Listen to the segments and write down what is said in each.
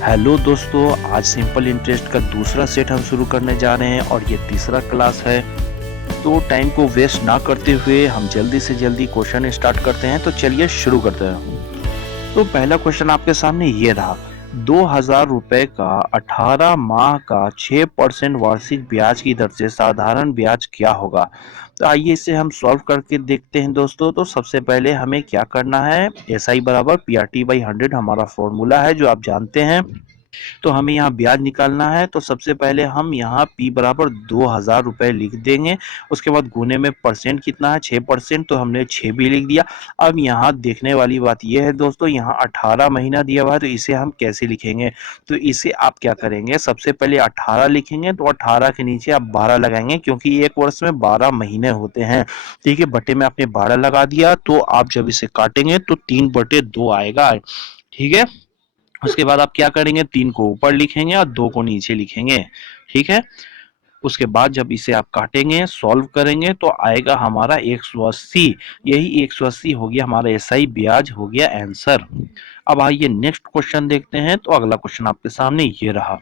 Hello दोस्तों, आज simple interest का दूसरा सेट हम शुरू करने जा रहे हैं और ये तीसरा क्लास है। तो टाइम को वेस्ट ना करते हुए हम जल्दी से जल्दी क्वेश्चन स्टार्ट करते हैं। तो चलिए शुरू करते हैं। तो पहला क्वेश्चन आपके सामने ये रहा। 2,000 रुपए का 18 माह का 6% वार्षिक ब्याज की दर से साधारण ब्याज क्या होगा। तो आइए इसे हम सॉल्व करके देखते हैं दोस्तों। तो सबसे पहले हमें क्या करना है, SI बराबर PRT/100 हमारा फॉर्मूला है जो आप जानते हैं। तो हमें यहाँ ब्याज निकालना है। तो सबसे पहले हम यहाँ P बराबर 2,000 रुपए लिख देंगे। उसके बाद गुने में परसेंट कितना है, 6%, तो हमने 6 भी लिख दिया। अब यहाँ देखने वाली बात यह है दोस्तों, यहाँ 18 महीना दिया हुआ है, तो इसे हम कैसे लिखेंगे। तो इसे आप क्या करेंगे, सबसे पहले 18 लिखेंगे, तो 18 के नीचे आप 12 लगाएंगे, क्योंकि एक वर्ष में 12 महीने होते हैं। ठीक है, बटे में आपने 12 लगा दिया। तो आप जब इसे काटेंगे तो 3/2 आएगा। ठीक है, उसके बाद आप क्या करेंगे, 3 को ऊपर लिखेंगे और 2 को नीचे लिखेंगे। ठीक है, उसके बाद जब इसे आप काटेंगे, सॉल्व करेंगे, तो आएगा हमारा 180। यही 180 हो गया हमारा SI ब्याज, हो गया आंसर। अब आइए नेक्स्ट क्वेश्चन देखते हैं। तो अगला क्वेश्चन आपके सामने ये रहा।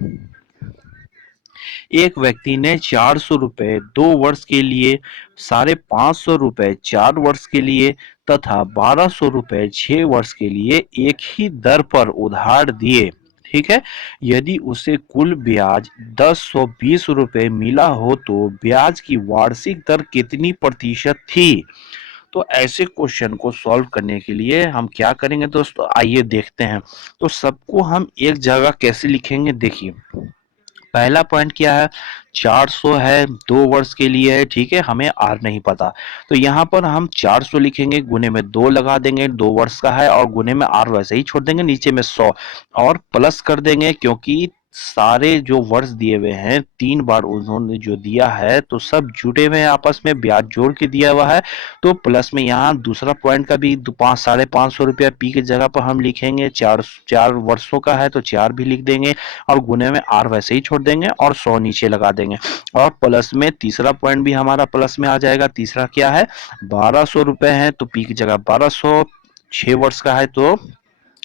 एक व्यक्ति ने 400 रुपए 2 वर्ष के लिए, 550 रुपए 4 वर्ष के लिए तथा 1200 रुपए 6 वर्ष के लिए एक ही दर पर उधार दिए। ठीक है, यदि उसे कुल ब्याज 1020 रुपए मिला हो तो ब्याज की वार्षिक दर कितनी प्रतिशत थी। तो ऐसे क्वेश्चन को सॉल्व करने के लिए हम क्या करेंगे दोस्तों, आइए देखते हैं। तो सबको हम एक जगह कैसे लिखेंगे, देखिए। पहला पॉइंट क्या है, 400 है, 2 वर्ष के लिए है। ठीक है, हमें आर नहीं पता, तो यहाँ पर हम 400 लिखेंगे, गुने में 2 लगा देंगे, 2 वर्ष का है, और गुने में आर वैसे ही छोड़ देंगे, नीचे में 100 और प्लस कर देंगे, क्योंकि सारे जो वर्ष दिए हुए हैं 3 बार उन्होंने जो दिया है, तो सब जुटे हुए हैं आपस में, ब्याज जोड़ के दिया हुआ है। तो प्लस में यहाँ दूसरा पॉइंट का भी 550 रुपया पी की जगह पर हम लिखेंगे। 4 वर्षों का है तो 4 भी लिख देंगे, और गुने में आर वैसे ही छोड़ देंगे और 100 नीचे लगा देंगे। और प्लस में तीसरा पॉइंट भी हमारा प्लस में आ जाएगा। तीसरा क्या है, 1200 रुपए है, तो पी की जगह 1200, 6 वर्ष का है तो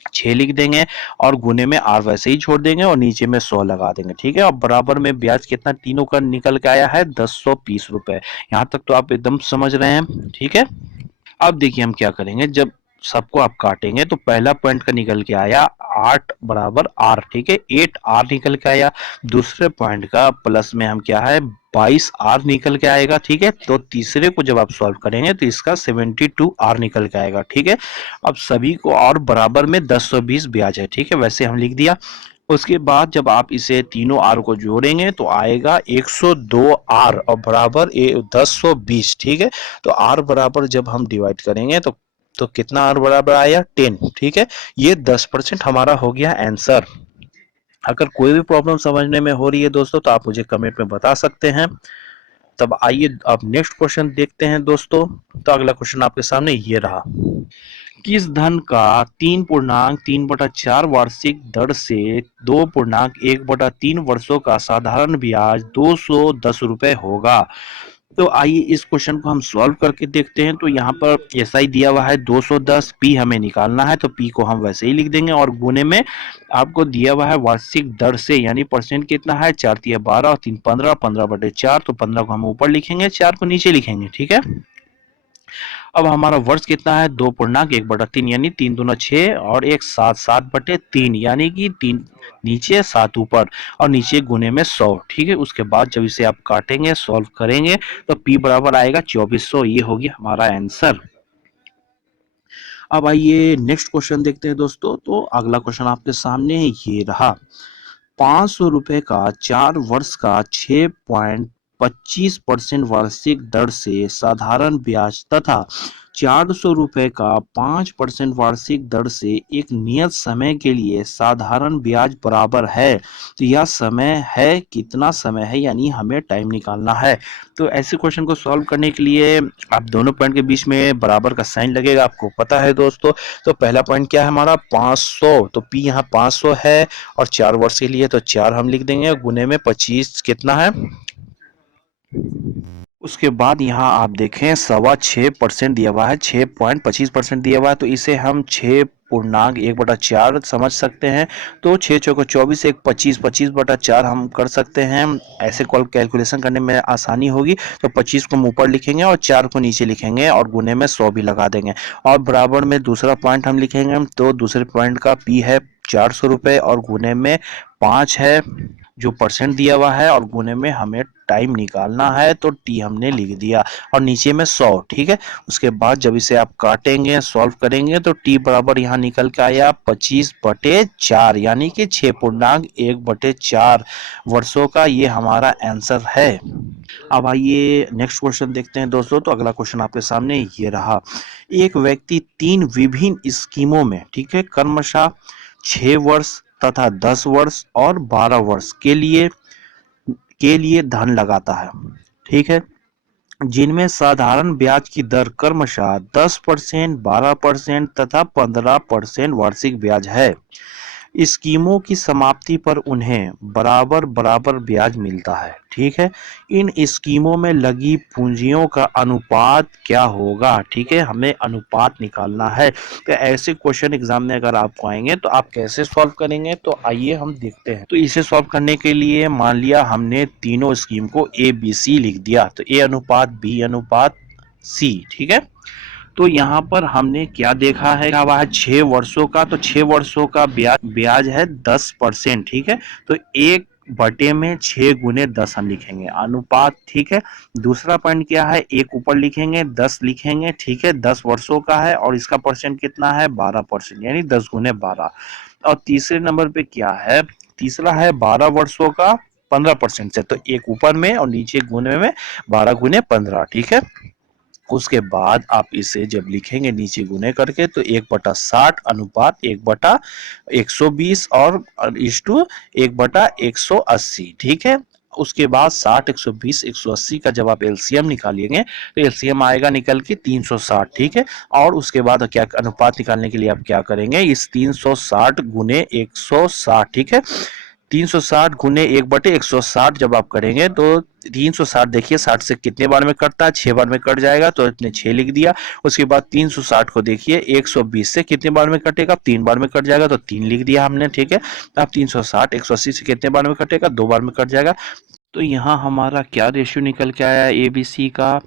6 लिख देंगे, और गुने में आर वैसे ही छोड़ देंगे और नीचे में 100 लगा देंगे। ठीक है, और बराबर में ब्याज कितना तीनों का निकल के आया है, 1020 रुपए। यहाँ तक तो आप एकदम समझ रहे हैं। ठीक है, अब देखिए हम क्या करेंगे, जब सबको आप काटेंगे तो पहला पॉइंट का निकल के आया 8 बराबर आर। ठीक है, 8 आर निकल के आया। दूसरे पॉइंट का प्लस में हम क्या है, 22 आर निकल के आएगा। ठीक है, तो तीसरे को जब आप सॉल्व करेंगे तो इसका 72 आर निकल के आएगा। ठीक है, अब सभी को और बराबर में 1020 ब्याज है। ठीक है, वैसे हम लिख दिया। उसके बाद जब आप इसे तीनों आर को जोड़ेंगे तो आएगा 102 आर और बराबर 1020। ठीक है, तो आर बराबर जब हम डिवाइड करेंगे तो कितना आर बराबर आया, 10। ठीक है, ये 10% हमारा हो गया आंसर। अगर कोई भी प्रॉब्लम समझने में हो रही है दोस्तों, तो आप मुझे कमेंट में बता सकते हैं। तब आइए अब नेक्स्ट क्वेश्चन देखते हैं दोस्तों। तो अगला क्वेश्चन आपके सामने ये रहा। किस धन का 3.3/4 वार्षिक दर से 2.1/3 वर्षों का साधारण ब्याज 210 रुपए होगा। तो आइए इस क्वेश्चन को हम सॉल्व करके देखते हैं। तो यहाँ पर SI दिया हुआ है 210, पी हमें निकालना है, तो पी को हम वैसे ही लिख देंगे, और गुने में आपको दिया हुआ है वार्षिक दर से, यानी परसेंट कितना है, 4×3 = 12 और 3×15 15/4, तो 15 को हम ऊपर लिखेंगे, 4 को नीचे लिखेंगे। ठीक है, अब हमारा वर्ष कितना है, 2.1/3, यानी 3×2 = 6 और 1 7/3, यानी कि 3 नीचे 7 ऊपर और नीचे गुने में 100। ठीक है, उसके बाद जब इसे आप काटेंगे, सॉल्व करेंगे, तो P बराबर आएगा 2400। ये होगी हमारा आंसर। अब आइए नेक्स्ट क्वेश्चन देखते हैं दोस्तों। तो अगला क्वेश्चन आपके सामने है, ये रहा। 500 रुपए का 4 वर्ष का 6.25% वार्षिक दर से साधारण ब्याज तथा 400 रुपए का 5% वार्षिक दर से एक नियत समय के लिए साधारण ब्याज बराबर है। तो यह समय है, कितना समय है, यानी हमें टाइम निकालना है। तो ऐसे क्वेश्चन को सॉल्व करने के लिए आप दोनों पॉइंट के बीच में बराबर का साइन लगेगा, आपको पता है दोस्तों। तो पहला पॉइंट क्या है हमारा, 500, तो पी यहाँ 500 है, और 4 वर्ष के लिए तो 4 हम लिख देंगे, गुने में 25 कितना है, उसके बाद यहाँ आप देखें 6.25% दिया हुआ है, 6.25% दिया हुआ है, तो इसे हम 6 पूर्णांक 1/4 समझ सकते हैं। तो 6 चौको 24, एक 25, 25/4 हम कर सकते हैं। ऐसे कॉल कैलकुलेशन करने में आसानी होगी। तो 25 को हम ऊपर लिखेंगे और 4 को नीचे लिखेंगे और गुने में 100 भी लगा देंगे। और बराबर में दूसरा पॉइंट हम लिखेंगे, तो दूसरे पॉइंट का पी है 400 रुपये और गुने में 5 है जो परसेंट दिया हुआ है, और गुने में हमें टाइम निकालना है, तो टी हमने लिख दिया और नीचे में 100। ठीक है, उसके बाद जब इसे आप काटेंगे, सॉल्व करेंगे, तो टी बराबर यहाँ निकल के आया 25/4, यानी कि 6.1/4 वर्षों का ये हमारा आंसर है। अब आइए नेक्स्ट क्वेश्चन देखते हैं दोस्तों। तो अगला क्वेश्चन आपके सामने ये रहा। एक व्यक्ति 3 विभिन्न स्कीमों में, ठीक है, क्रमशः 6 वर्ष तथा 10 वर्ष और 12 वर्ष के लिए धन लगाता है, ठीक है, जिनमें साधारण ब्याज की दर क्रमशः 10%, 12% तथा 15% वार्षिक ब्याज है। स्कीमों की समाप्ति पर उन्हें बराबर बराबर ब्याज मिलता है, ठीक है। इन स्कीमों में लगी पूंजियों का अनुपात क्या होगा, ठीक है, हमें अनुपात निकालना है। तो ऐसे क्वेश्चन एग्जाम में अगर आपको आएंगे तो आप कैसे सॉल्व करेंगे, तो आइए हम देखते हैं। तो इसे सॉल्व करने के लिए मान लिया हमने तीनों स्कीम को ए बी सी लिख दिया, तो ए अनुपात बी अनुपात सी, ठीक है। तो यहाँ पर हमने क्या देखा है, क्या हुआ है, 6 वर्षों का, तो 6 वर्षों का ब्याज ब्याज है 10%, ठीक है। तो 1/6 गुने 10 हम लिखेंगे अनुपात, ठीक है। दूसरा पॉइंट क्या है, एक ऊपर लिखेंगे 10 लिखेंगे, ठीक है, 10 वर्षों का है और इसका परसेंट कितना है 12%, यानी 10 गुने 12। और तीसरे नंबर पे क्या है, तीसरा है 12 वर्षों का 15% से, तो एक ऊपर में और नीचे गुने में 12 गुने 15, ठीक है। उसके बाद आप इसे जब लिखेंगे नीचे गुने करके, तो 1/60 अनुपात 1/120 और इस टू 1/180, ठीक है। उसके बाद 60, 120, 180 का जब आप एलसीएम निकालिएंगे, तो एलसीएम आएगा निकल के 360, ठीक है। और उसके बाद क्या अनुपात निकालने के लिए आप क्या करेंगे, इस 360 गुने 160, ठीक है, 360 गुने 1/160 जब आप करेंगे, तो 360 देखिए 60 से कितने बार में कटता है, 6 बार में कट जाएगा, तो इतने 6 लिख दिया। उसके बाद 360 को देखिए 120 से कितने बार में कटेगा, 3 बार में कट जाएगा, तो 3 लिख दिया हमने, ठीक है। अब 360 180 से कितने बार में कटेगा, 2 बार में कट जाएगा। तो यहाँ हमारा क्या रेशियो निकल के आया ए बी सी का,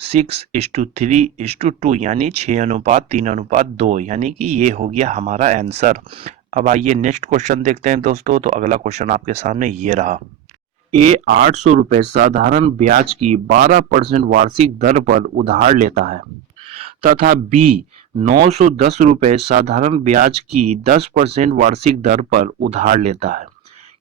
6:3:2, यानी 6:3:2, यानी कि ये हो गया हमारा आंसर। अब आइए नेक्स्ट क्वेश्चन देखते हैं दोस्तों। तो अगला क्वेश्चन आपके सामने ये रहा। ए 800 रुपए साधारण ब्याज की 12% वार्षिक दर पर उधार लेता है, तथा बी 910 रुपए साधारण ब्याज की 10% वार्षिक दर पर उधार लेता है।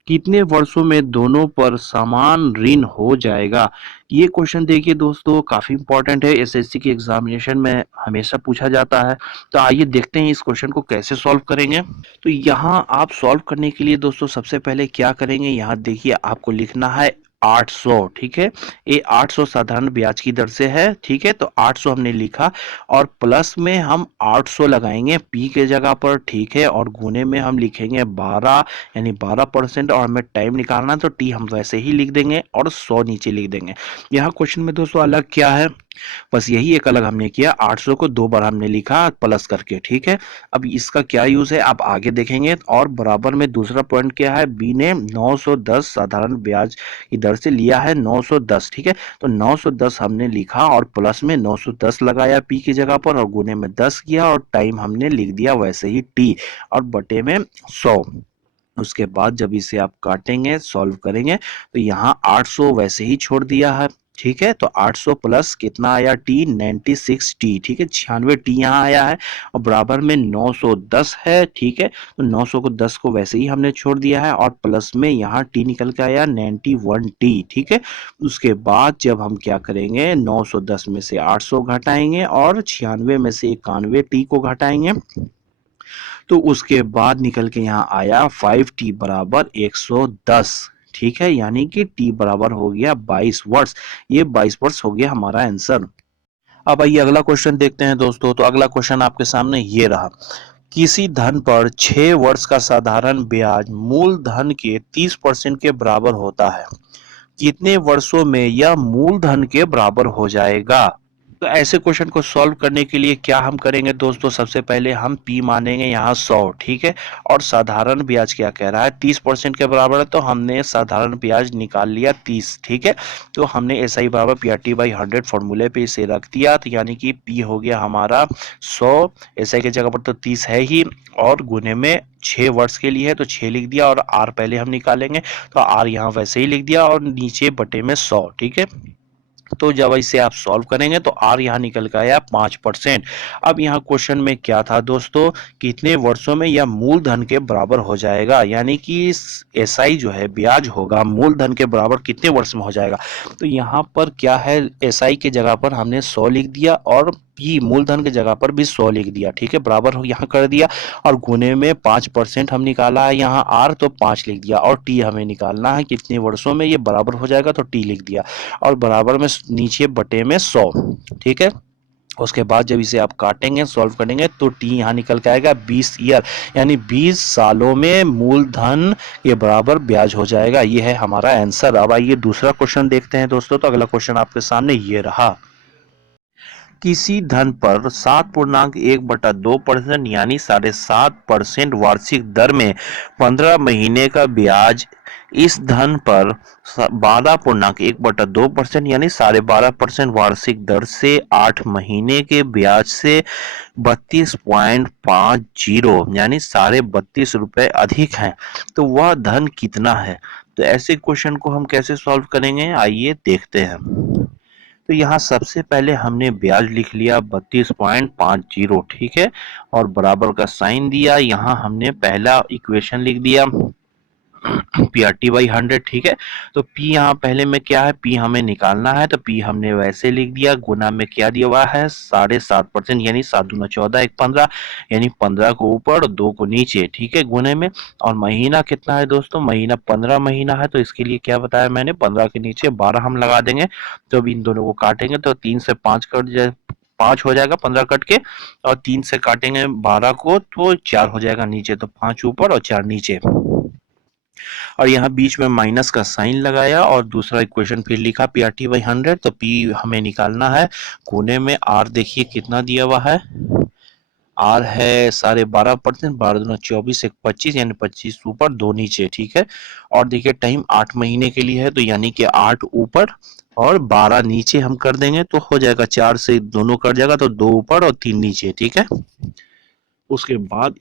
कितने वर्षों में दोनों पर समान ऋण हो जाएगा। ये क्वेश्चन देखिए दोस्तों, काफी इंपॉर्टेंट है, एसएससी के एग्जामिनेशन में हमेशा पूछा जाता है। तो आइए देखते हैं इस क्वेश्चन को कैसे सॉल्व करेंगे। तो यहाँ आप सॉल्व करने के लिए दोस्तों सबसे पहले क्या करेंगे, यहाँ देखिए आपको लिखना है 800, ठीक है। ये 800 साधारण ब्याज की दर से है, ठीक है, तो 800 हमने लिखा और प्लस में हम 800 लगाएंगे पी के जगह पर, ठीक है, और गुने में हम लिखेंगे 12, यानी 12%, और हमें टाइम निकालना तो टी हम वैसे ही लिख देंगे और 100 नीचे लिख देंगे। यहाँ क्वेश्चन में दोस्तों अलग क्या है, बस यही एक अलग हमने किया, 800 को 2 बार हमने लिखा प्लस करके, ठीक है। अब इसका क्या यूज है आप आगे देखेंगे। और बराबर में दूसरा पॉइंट क्या है, बी ने 910 साधारण ब्याज की दर से लिया है 910, ठीक है। तो 910 हमने लिखा और प्लस में 910 लगाया पी की जगह पर और गुने में 10 किया और टाइम हमने लिख दिया वैसे ही टी और बटे में 100। उसके बाद जब इसे आप काटेंगे, सॉल्व करेंगे, तो यहाँ 800 वैसे ही छोड़ दिया है, ठीक है। तो 800 प्लस कितना आया टी, 96 टी, ठीक है, 96 टी यहाँ आया है और बराबर में 910 है, ठीक है। तो 900 को 10 को वैसे ही हमने छोड़ दिया है और प्लस में यहाँ टी निकल के आया 91 टी, ठीक है। उसके बाद जब हम क्या करेंगे, 910 में से 800 घटाएंगे और 96 में से 91 टी को घटाएंगे, तो उसके बाद निकल के यहाँ आया 5t बराबर 110, ठीक है, यानी कि t बराबर हो गया 22 वर्ष। ये 22 वर्ष हो गया हमारा आंसर। अब आइए अगला क्वेश्चन देखते हैं दोस्तों। तो अगला क्वेश्चन आपके सामने ये रहा। किसी धन पर 6 वर्ष का साधारण ब्याज मूल धन के 30% के बराबर होता है, कितने वर्षों में यह मूलधन के बराबर हो जाएगा। तो ऐसे क्वेश्चन को सॉल्व करने के लिए क्या हम करेंगे दोस्तों, सबसे पहले हम पी मानेंगे यहाँ 100, ठीक है। और साधारण ब्याज क्या कह रहा है, 30% के बराबर है, तो हमने साधारण ब्याज निकाल लिया 30, ठीक है। तो हमने एस आई बराबर पी आर टी बाई 100 फॉर्मूले पे इसे रख दिया, तो यानी कि पी हो गया हमारा 100, एस आई की जगह पर तो 30 है ही, और गुने में 6 वर्ष के लिए है तो 6 लिख दिया, और आर पहले हम निकालेंगे तो आर यहाँ वैसे ही लिख दिया, और नीचे बटे में 100, ठीक है। तो जब इसे आप सॉल्व करेंगे तो आर यहाँ निकल के आया 5%। अब यहाँ क्वेश्चन में क्या था दोस्तों, कितने वर्षों में यह मूलधन के बराबर हो जाएगा, यानी कि एस आई जो है ब्याज होगा मूलधन के बराबर कितने वर्ष में हो जाएगा। तो यहाँ पर क्या है, एस आई के जगह पर हमने 100 लिख दिया, और पी मूलधन के जगह पर भी 100 लिख दिया, ठीक है, बराबर यहाँ कर दिया। और गुने में 5% हम निकाला है यहाँ आर, तो 5 लिख दिया, और टी हमें निकालना है कितने वर्षों में ये बराबर हो जाएगा, तो टी लिख दिया, और बराबर में नीचे बटे में 100, ठीक है। उसके बाद जब इसे आप काटेंगे सॉल्व करेंगे तो टी यहाँ निकल के आएगा 20 ईयर, यानी 20 सालों में मूलधन के बराबर ब्याज हो जाएगा। ये है हमारा आंसर। अब आइए दूसरा क्वेश्चन देखते हैं दोस्तों। तो अगला क्वेश्चन आपके सामने ये रहा, किसी धन पर 7.1/2% यानी 7.5% वार्षिक दर में 15 महीने का ब्याज, इस धन पर 12.1/2% यानी 12.5% वार्षिक दर से 8 महीने के ब्याज से 32.50 यानी 32.5 रुपए अधिक है, तो वह धन कितना है। तो ऐसे क्वेश्चन को हम कैसे सॉल्व करेंगे, आइए देखते हैं। तो यहाँ सबसे पहले हमने ब्याज लिख लिया 32.50, ठीक है, और बराबर का साइन दिया। यहाँ हमने पहला इक्वेशन लिख दिया पी आर टी बाई 100, ठीक है। तो पी यहाँ पहले में क्या है, पी हमें निकालना है, तो पी हमने वैसे लिख दिया। गुना में क्या दिया हुआ है 7.5%, यानी 7 दूना 14 1 15, यानी 15 को ऊपर 2 को नीचे, ठीक है, गुने में। और महीना कितना है दोस्तों, महीना 15 महीना है, तो इसके लिए क्या बताया मैंने, 15 के नीचे 12 हम लगा देंगे। तो अब इन दोनों को काटेंगे तो 3 से 5 कट जाए, 5 हो जाएगा 15 कट के, और 3 से काटेंगे 12 को तो 4 हो जाएगा नीचे, तो 5 ऊपर और 4 नीचे, और यहाँ बीच में माइनस का साइन लगाया, और दूसरा इक्वेशन फिर लिखा पी आर टी बाई 100, तो पी हमें निकालना है। कोने में आर देखिए कितना दिया हुआ है, आर है 12.5%, 12 दूना 24 1 25, यानी 25 ऊपर 2 नीचे, ठीक है। और देखिए टाइम 8 महीने के लिए है, तो यानी कि 8 ऊपर और 12 नीचे हम कर देंगे तो हो जाएगा, 4 से दोनों कट जाएगा तो 2 ऊपर और 3 नीचे, ठीक है। उसके बाद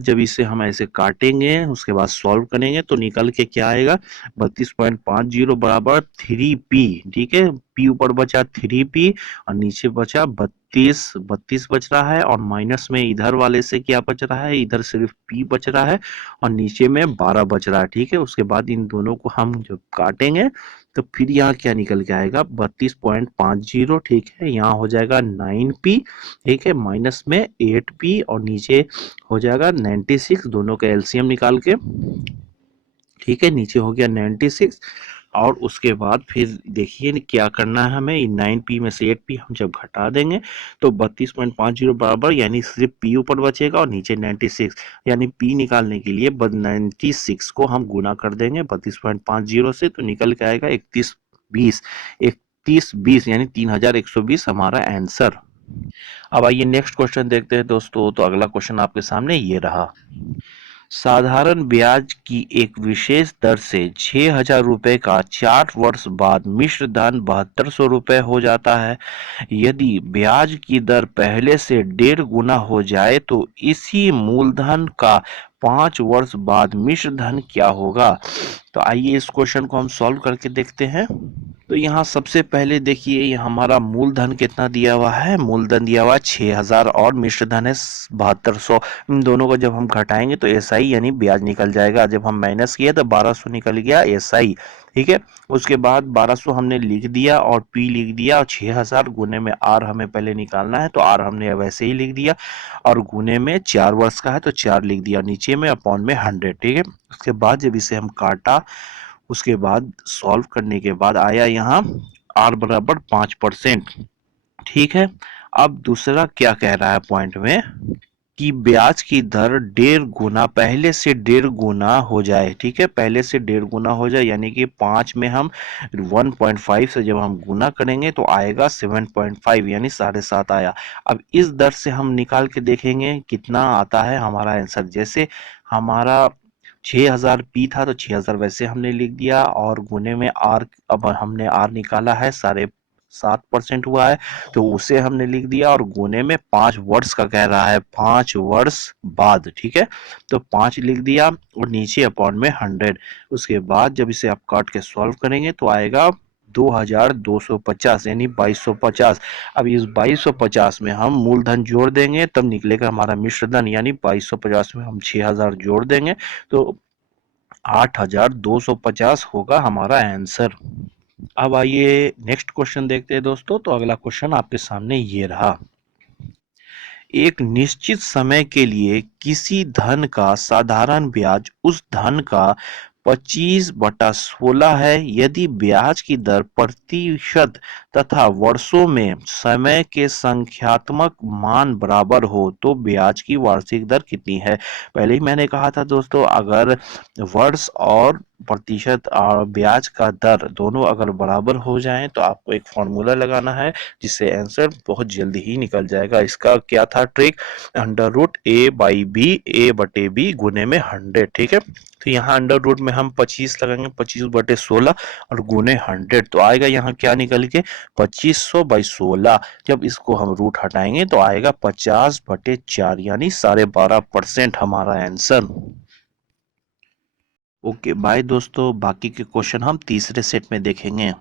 जब इसे हम ऐसे काटेंगे, उसके बाद सॉल्व करेंगे तो निकल के क्या आएगा, 32.50 बराबर 3p, ठीक है। p ऊपर बचा 3p, और नीचे बचा 32, 32 बच रहा है, और माइनस में इधर वाले से क्या बच रहा है, इधर सिर्फ p बच रहा है, और नीचे में 12 बच रहा है, ठीक है। उसके बाद इन दोनों को हम जब काटेंगे तो फिर यहाँ क्या निकल के आएगा, 32.50, ठीक है। यहाँ हो जाएगा 9p, ठीक है, माइनस में 8p, और नीचे हो जाएगा 96, दोनों का एलसीएम निकाल के, ठीक है, नीचे हो गया 96। और उसके बाद फिर देखिए क्या करना है हमें, 9p में से 8p हम जब घटा देंगे तो 32.50 बराबर, यानी सिर्फ p ऊपर बचेगा और नीचे 96, यानी p निकालने के लिए 96 को हम गुना कर देंगे 32.50 से, तो निकल के आएगा 3120, 3120 यानी 3120 हमारा आंसर। अब आइए नेक्स्ट क्वेश्चन देखते हैं दोस्तों। तो अगला क्वेश्चन आपके सामने ये रहा, साधारण ब्याज की एक विशेष दर से 6,000 रुपए का 4 वर्ष बाद मिश्र धन 7200 रुपए हो जाता है। यदि ब्याज की दर पहले से 1.5 गुना हो जाए तो इसी मूलधन का 5 वर्ष बाद मिश्र धन क्या होगा। तो आइए इस क्वेश्चन को हम सॉल्व करके देखते हैं। तो यहाँ सबसे पहले देखिए ये हमारा मूलधन कितना दिया हुआ है, मूलधन दिया हुआ है 6,000, और मिश्र धन है 7200। इन दोनों को जब हम घटाएंगे तो एस आई यानी ब्याज निकल जाएगा। जब हम माइनस किया तो 1200 निकल गया एस आई, ठीक है। उसके बाद 1200 हमने लिख दिया और पी लिख दिया, और 6,000 गुने में आर हमें पहले निकालना है तो आर हमने वैसे ही लिख दिया, और गुने में 4 वर्ष का है तो 4 लिख दिया, नीचे में अपॉन में 100, ठीक है। उसके बाद जब इसे हम काटा, उसके बाद सॉल्व करने के बाद आया यहाँ आर बराबर 5%, ठीक है। अब दूसरा क्या कह रहा है पॉइंट में, कि ब्याज की दर 1.5 गुना पहले से 1.5 गुना हो जाए। ठीक है, पहले से 1.5 गुना हो जाए, यानी कि 5 में हम 1.5 से जब हम गुना करेंगे तो आएगा 7.5, यानी 7.5 आया। अब इस दर से हम निकाल के देखेंगे कितना आता है हमारा आंसर। जैसे हमारा 6,000 पी था तो 6,000 वैसे हमने लिख दिया, और गुने में आर, अब हमने आर निकाला है 7.5% हुआ है तो उसे हमने लिख दिया, और गुने में 5 वर्ष का कह रहा है, 5 वर्ष बाद। ठीक है, तो 5 लिख दिया और नीचे अपॉन में 100। उसके बाद जब इसे आप काट के सॉल्व करेंगे तो आएगा 2,250, यानी 2,250। अब इस 2,250 में हम मूलधन जोड़ देंगे तब निकलेगा हमारा मिश्र धन, यानी 2,250 में हम 6,000 जोड़ देंगे तो 8,250 होगा हमारा आंसर। अब आइए नेक्स्ट क्वेश्चन देखते हैं दोस्तों। तो अगला क्वेश्चन आपके सामने ये रहा। एक निश्चित समय के लिए किसी धन का साधारण ब्याज उस धन का 25/16 है। यदि ब्याज की दर प्रतिशत तथा वर्षों में समय के संख्यात्मक मान बराबर हो तो ब्याज की वार्षिक दर कितनी है। पहले ही मैंने कहा था दोस्तों, अगर वर्ष और प्रतिशत और ब्याज का दर दोनों अगर बराबर हो जाएं तो आपको एक फॉर्मूला लगाना है जिससे आंसर बहुत जल्दी ही निकल जाएगा। इसका क्या था ट्रिक, √a/b गुने में 100। ठीक है, तो यहाँ अंडर रूट में हम 25 लगाएंगे, 25/16 और गुने 100 तो आएगा यहाँ क्या निकल के 2500/16। जब इसको हम रूट हटाएंगे तो आएगा 50/4, यानी 12.5% हमारा आंसर। ओके बाय दोस्तों, बाकी के क्वेश्चन हम तीसरे सेट में देखेंगे।